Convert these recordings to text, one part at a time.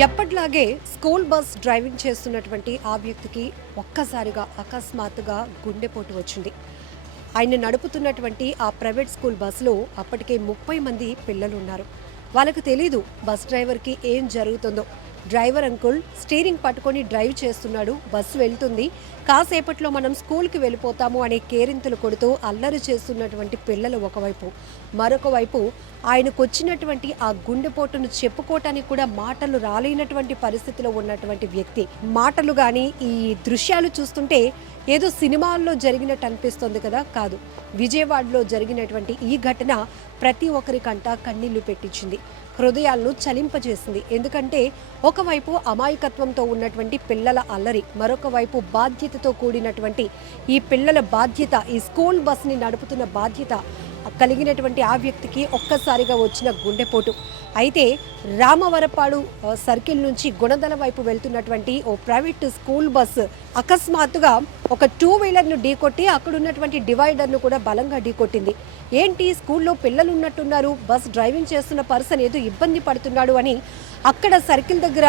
ఎప్పటిలాగే school bus driving చేస్తున్నటువంటి ఆ వ్యక్తికి ఒక్కసారిగా అకస్మాత్తుగా గుండెపోటు వచ్చింది. ఆయన నడుపుతున్నటువంటి ఆ ప్రైవేట్ స్కూల్ బస్సులో అప్పటికే 30 మంది పిల్లలు ఉన్నారు. వాళ్ళకు తెలీదు బస్ డ్రైవర్కి ఏం జరుగుతుందో. డ్రైవర్ అంకుల్ స్టీరింగ్ పట్టుకొని డ్రైవ్ చేస్తున్నాడు, బస్సు వెళ్తుంది, కాసేపట్లో మనం స్కూల్కి వెళ్ళిపోతాము అనే కేరింతలు కొడుతూ అల్లరి చేస్తున్నటువంటి పిల్లలు ఒకవైపు, మరొక వైపు ఆయనకు వచ్చినటువంటి ఆ గుండెపోటును చెప్పుకోవటానికి కూడా మాటలు రాలేనటువంటి పరిస్థితిలో ఉన్నటువంటి వ్యక్తి. మాటలు కానీ ఈ దృశ్యాలు చూస్తుంటే ఏదో సినిమాల్లో జరిగినట్టు అనిపిస్తుంది కదా, కాదు, విజయవాడలో జరిగినటువంటి ఈ ఘటన ప్రతి ఒక్కరికంట కన్నీళ్లు పెట్టించింది, హృదయాలను చలింపజేసింది. ఎందుకంటే ఒకవైపు అమాయకత్వంతో ఉన్నటువంటి పిల్లల అల్లరి, మరొక వైపు బాధ్యతతో కూడినటువంటి ఈ పిల్లల బాధ్యత, ఈ స్కూల్ బస్ని నడుపుతున్న బాధ్యత కలిగినటువంటి ఆ వ్యక్తికి ఒక్కసారిగా వచ్చిన గుండెపోటు. అయితే రామవరపాడు సర్కిల్ నుంచి గుణదల వైపు వెళ్తున్నటువంటి ఓ ప్రైవేట్ స్కూల్ బస్సు అకస్మాత్తుగా ఒక 2-వీలర్ను ఢీకొట్టి అక్కడ ఉన్నటువంటి డివైడర్ను కూడా బలంగా ఢీకొట్టింది. ఏంటి, స్కూల్లో పిల్లలు ఉన్నట్టున్నారు, బస్ డ్రైవింగ్ చేస్తున్న పర్సన్ ఏదో ఇబ్బంది పడుతున్నాడు అని అక్కడ సర్కిల్ దగ్గర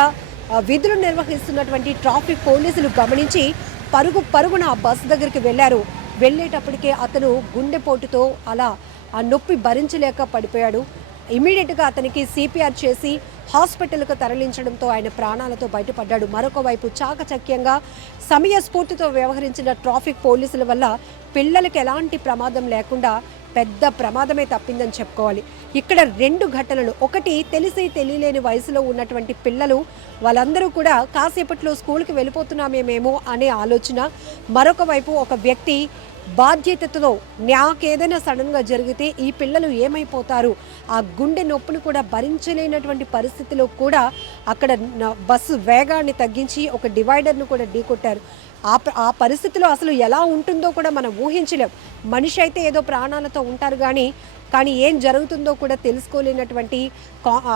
విధులు నిర్వహిస్తున్నటువంటి ట్రాఫిక్ పోలీసులు గమనించి పరుగున ఆ బస్ దగ్గరికి వెళ్ళారు. వెళ్ళేటప్పటికే అతను గుండెపోటుతో అలా ఆ నొప్పి భరించలేక పడిపోయాడు. ఇమీడియట్గా అతనికి సిపిఆర్ చేసి హాస్పిటల్కు తరలించడంతో ఆయన ప్రాణాలతో బయటపడ్డాడు. మరొక వైపు చాకచక్యంగా సమయస్ఫూర్తితో వ్యవహరించిన ట్రాఫిక్ పోలీసుల వల్ల పిల్లలకు ఎలాంటి ప్రమాదం లేకుండా పెద్ద ప్రమాదమే తప్పిందని చెప్పుకోవాలి. ఇక్కడ 2 ఘటనలు, ఒకటి తెలిసి తెలియలేని వయసులో ఉన్నటువంటి పిల్లలు, వాళ్ళందరూ కూడా కాసేపట్లో స్కూల్కి వెళ్ళిపోతున్నామేమో అనే ఆలోచన, మరొక వైపు ఒక వ్యక్తి బాధ్యతతో నాకేదైనా సడన్గా జరిగితే ఈ పిల్లలు ఏమైపోతారు, ఆ గుండె నొప్పును కూడా భరించలేనటువంటి పరిస్థితిలో కూడా అక్కడ బస్సు వేగాన్ని తగ్గించి ఒక డివైడర్ను కూడా ఢీకొట్టారు. ఆ పరిస్థితిలో అసలు ఎలా ఉంటుందో కూడా మనం ఊహించలేం. మనిషి అయితే ఏదో ప్రాణాలతో ఉంటారు కానీ ఏం జరుగుతుందో కూడా తెలుసుకోలేనటువంటి,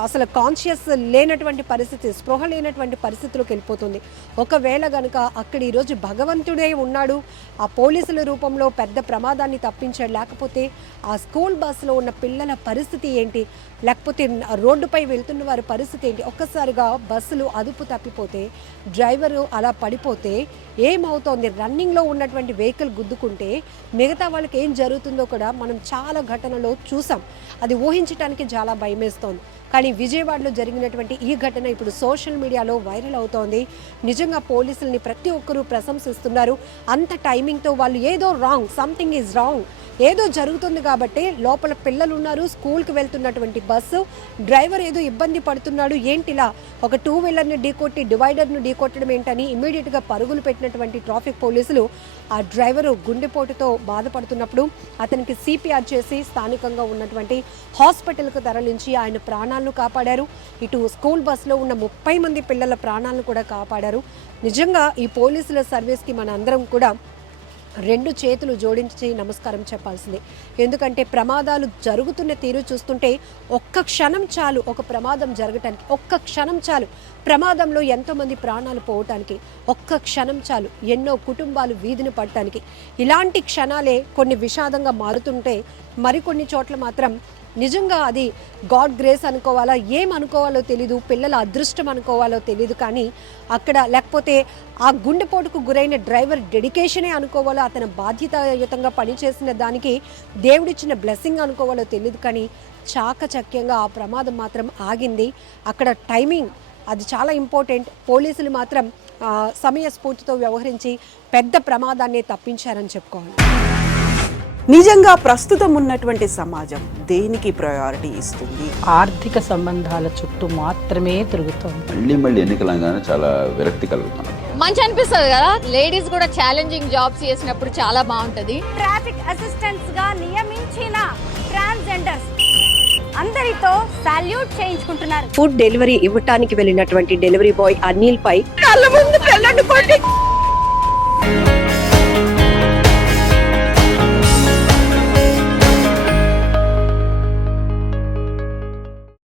అసలు కాన్షియస్ లేనటువంటి పరిస్థితి, స్పృహ లేనటువంటి పరిస్థితిలోకి వెళ్ళిపోతుంది. ఒకవేళ కనుక అక్కడ ఈరోజు భగవంతుడే ఉన్నాడు, ఆ పోలీసుల రూపంలో పెద్ద ప్రమాదాన్ని తప్పించాడు, లేకపోతే ఆ స్కూల్ బస్సులో ఉన్న పిల్లల పరిస్థితి ఏంటి, లేకపోతే రోడ్డుపై వెళ్తున్న వారి పరిస్థితి ఏంటి, ఒక్కసారిగా బస్సులు అదుపు తప్పిపోతే, డ్రైవరు అలా పడిపోతే ఏమవుతోంది, రన్నింగ్లో ఉన్నటువంటి వెహికల్ గుద్దుకుంటే మిగతా వాళ్ళకి ఏం జరుగుతుందో కూడా మనం చాలా ఘటనలో చూసాం. అది ఊహించడానికి చాలా భయమేస్తోంది. కానీ విజయవాడలో జరిగినటువంటి ఈ ఘటన ఇప్పుడు సోషల్ మీడియాలో వైరల్ అవుతోంది. నిజంగా పోలీసుల్ని ప్రతి ఒక్కరూ ప్రశంసిస్తున్నారు. అంత టైమింగ్తో వాళ్ళు ఏదో రాంగ్, సంథింగ్ ఈజ్ రాంగ్, ఏదో జరుగుతుంది కాబట్టి, లోపల పిల్లలు ఉన్నారు, స్కూల్కి వెళ్తున్నటువంటి బస్సు డ్రైవర్ ఏదో ఇబ్బంది పడుతున్నాడు, ఏంటిలా ఒక 2-వీలర్ని ఢీకొట్టి డివైడర్ను ఢీకొట్టడం ఏంటని ఇమ్మీడియట్గా పరుగులు పెట్టినటువంటి ట్రాఫిక్ పోలీసులు ఆ డ్రైవరు గుండెపోటుతో బాధపడుతున్నప్పుడు అతనికి సిపిఆర్ చేసి స్థానికంగా ఉన్నటువంటి హాస్పిటల్కు తరలించి ఆయన ప్రాణాలను కాపాడారు. ఇటు స్కూల్ బస్సులో ఉన్న 30 మంది పిల్లల ప్రాణాలను కూడా కాపాడారు. నిజంగా ఈ పోలీసుల సర్వీస్కి మన అందరం కూడా 2 చేతులు జోడించి నమస్కారం చెప్పాల్సిందే. ఎందుకంటే ప్రమాదాలు జరుగుతున్న తీరు చూస్తుంటే ఒక్క క్షణం చాలు ఒక ప్రమాదం జరగటానికి, ఒక్క క్షణం చాలు ప్రమాదంలో ఎంతోమంది ప్రాణాలు పోవటానికి, ఒక్క క్షణం చాలు ఎన్నో కుటుంబాలు వీధిని పడటానికి. ఇలాంటి క్షణాలే కొన్ని విషాదంగా మారుతుంటే మరికొన్ని చోట్ల మాత్రం నిజంగా అది గాడ్ గ్రేస్ అనుకోవాలా, ఏమనుకోవాలో తెలీదు, పిల్లల అదృష్టం అనుకోవాలో తెలీదు, కానీ అక్కడ లేకపోతే ఆ గుండెపోటుకు గురైన డ్రైవర్ డెడికేషనే అనుకోవాలో, అతను బాధ్యతాయుతంగా పనిచేసిన దానికి దేవుడిచ్చిన బ్లెస్సింగ్ అనుకోవాలో తెలియదు, కానీ చాకచక్యంగా ఆ ప్రమాదం మాత్రం ఆగింది. అక్కడ టైమింగ్ అది చాలా ఇంపార్టెంట్. పోలీసులు మాత్రం సమయస్ఫూర్తితో వ్యవహరించి పెద్ద ప్రమాదాన్ని తప్పించారని చెప్పుకోవాలి. నిజంగా ప్రస్తుతం ఉన్నటువంటి సమాజం దేనికి ప్రయారిటీ ఇస్తుంది? ఆర్థిక సంబంధాల చుట్టూ మాత్రమే తిరుగుతుంది. మళ్ళీ ఎన్నికలంగానే చాలా విరక్తి కలుగుతాను. మంచి అనిపిస్తుంది కదా, లేడీస్ కూడా ఛాలెంజింగ్ జాబ్స్ చేసినప్పుడు చాలా బాగుంటది. ట్రాఫిక్ అసిస్టెంట్స్ గా నియమించిన ట్రాన్స్జెండర్స్ అందరితో సాల్యూట్ చేయించుకుంటున్నారు. ఫుడ్ డెలివరీ ఇవ్వటానికి వెళ్ళినటువంటి డెలివరీ బాయ్ అనిల్ పై కళ్ళ ముందు